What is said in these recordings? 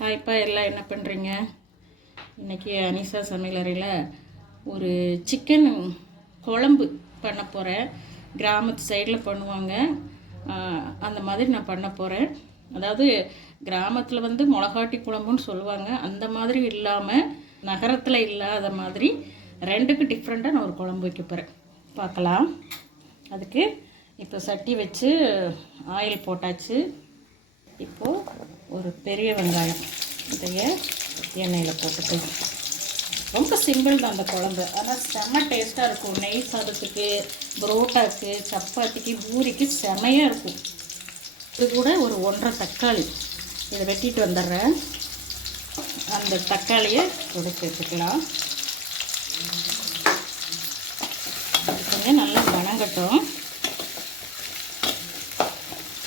ஹாய்ப்பா, எல்லாம் என்ன பண்ணுறீங்க? இன்றைக்கி அனிஷா சமையலறையில் ஒரு சிக்கன் குழம்பு பண்ண போகிறேன். கிராமத்து சைடில் பண்ணுவாங்க, அந்த மாதிரி நான் பண்ண போகிறேன். அதாவது கிராமத்தில் வந்து மிளகாட்டி குழம்புன்னு சொல்லுவாங்க, அந்த மாதிரி இல்லாமல் நகரத்தில் இல்லாத மாதிரி ரெண்டுக்கு டிஃப்ரெண்ட்டாக நான் ஒரு குழம்பு வைக்க போகிறேன். பார்க்கலாம். அதுக்கு இப்போ சட்டி வச்சு ஆயில் போட்டாச்சு. இப்போது ஒரு பெரிய வெங்காயம் இதைய எண்ணெயில் போட்டுக்கலாம். ரொம்ப சிம்பிள் தான் அந்த குழம்பு, ஆனால் செம்ம டேஸ்ட்டாக இருக்கும். நெய் சாதத்துக்கு, புரோட்டாவுக்கு, சப்பாத்திக்கு, பூரிக்கு செமையாக இருக்கும். இது கூட ஒரு 1.5 தக்காளி இதை வெட்டிட்டு வந்துடுறேன். அந்த தக்காளியை உடைச்சி வச்சுக்கலாம். கொஞ்சம் நல்லா வணங்கட்டும்.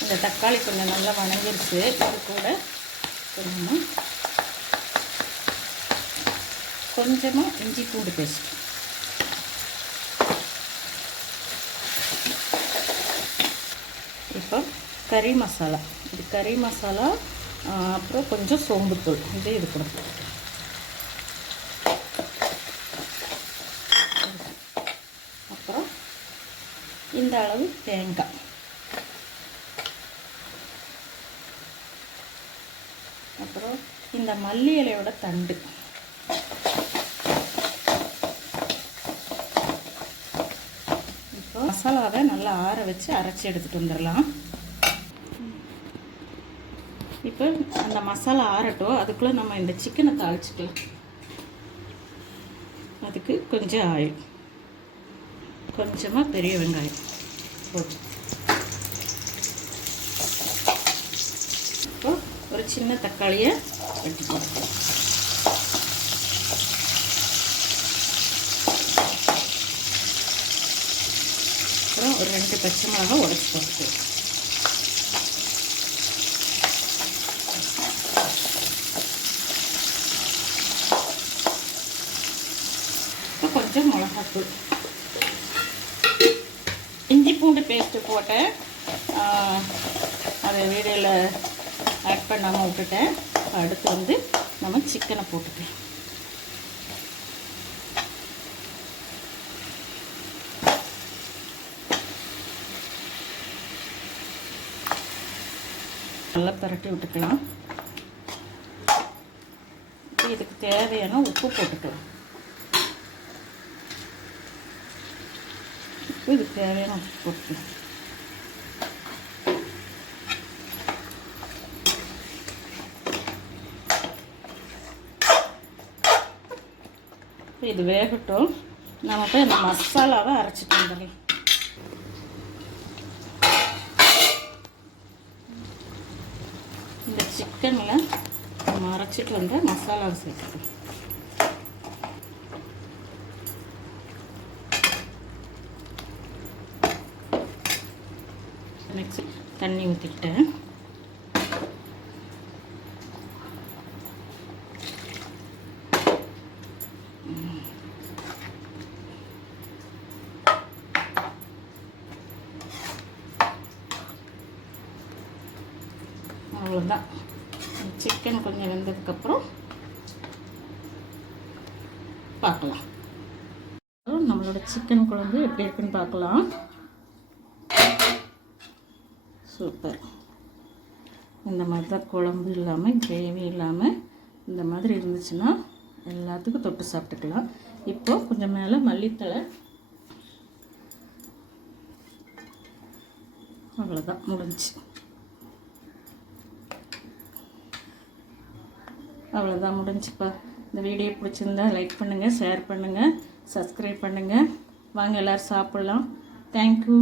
இந்த தக்காளி கொஞ்சம் நல்லா வணங்கிருச்சு. இது கூட கொஞ்சமாக இஞ்சி பூண்டு பேஸ்ட், இப்போ கறி மசாலா, இது கறி மசாலா, அப்புறம் கொஞ்சம் சோம்புத்தூள், இது கூட அப்புறம் இந்த அளவு தேங்காய், அப்புறம் இந்த மல்லி இலையோட தண்டு, இப்போ மசாலாவை நல்லா ஆற வச்சு அரைச்சி எடுத்துகிட்டு வந்துடலாம். இப்போ அந்த மசாலா ஆறட்டும், அதுக்குள்ளே நம்ம இந்த சிக்கனை தாளிச்சிக்கலாம். அதுக்கு கொஞ்சம் ஆயில், கொஞ்சமாக பெரிய வெங்காயம் போட்டு, இப்போ ஒரு சின்ன தக்காளியை வெட்டி போட்டுக்கலாம். அப்புறம் ஒரு 2 பச்சை மிளகாய் உடைச்சி போட்டுக்கலாம். இப்போ கொஞ்சம் மிளகாத்தூள், இஞ்சி பூண்டு பேஸ்ட்டு போட்டேன், அதை வீடியோவில் ஆட் பண்ணாமல் விட்டுட்டேன். அடுத்து வந்து நம்ம சிக்கனை போட்டுக்கலாம். நல்லா பரட்டி விட்டுக்கலாம். இதுக்கு தேவையான உப்பு போட்டுக்கலாம். இதுக்கு தேவையான உப்பு போட்டுக்கலாம். இது வேகட்டும். நம்ம போய் அந்த மசாலாவை அரைச்சிட்டு வந்துடலாம். இந்த சிக்கனில் நம்ம அரைச்சிட்டு வந்த மசாலாவை சேர்த்துக்கலாம். நெக்ஸ்ட் தண்ணி ஊற்றிக்கிட்டேன். அவ்வளோதான். சிக்கன் கொஞ்சம் வெந்ததுக்கப்புறம் பார்க்கலாம். நம்மளோட சிக்கன் குழம்பு எப்படி இருக்குன்னு பார்க்கலாம். சூப்பர். இந்த மாதிரி தான் குழம்பு இல்லாமல், கிரேவி இல்லாமல் இந்த மாதிரி இருந்துச்சுன்னா எல்லாத்துக்கும் தொட்டு சாப்பிட்டுக்கலாம். இப்போ கொஞ்சம் மேலே மல்லித்தழை, அவ்வளோதான், முடிஞ்சிச்சு. அவ்வளோதான், முடிஞ்சுப்பா. இந்த வீடியோ பிடிச்சிருந்தா லைக் பண்ணுங்கள், ஷேர் பண்ணுங்கள், சப்ஸ்கிரைப் பண்ணுங்கள். வாங்க எல்லோரும் சாப்பிட்லாம். தேங்க்யூ.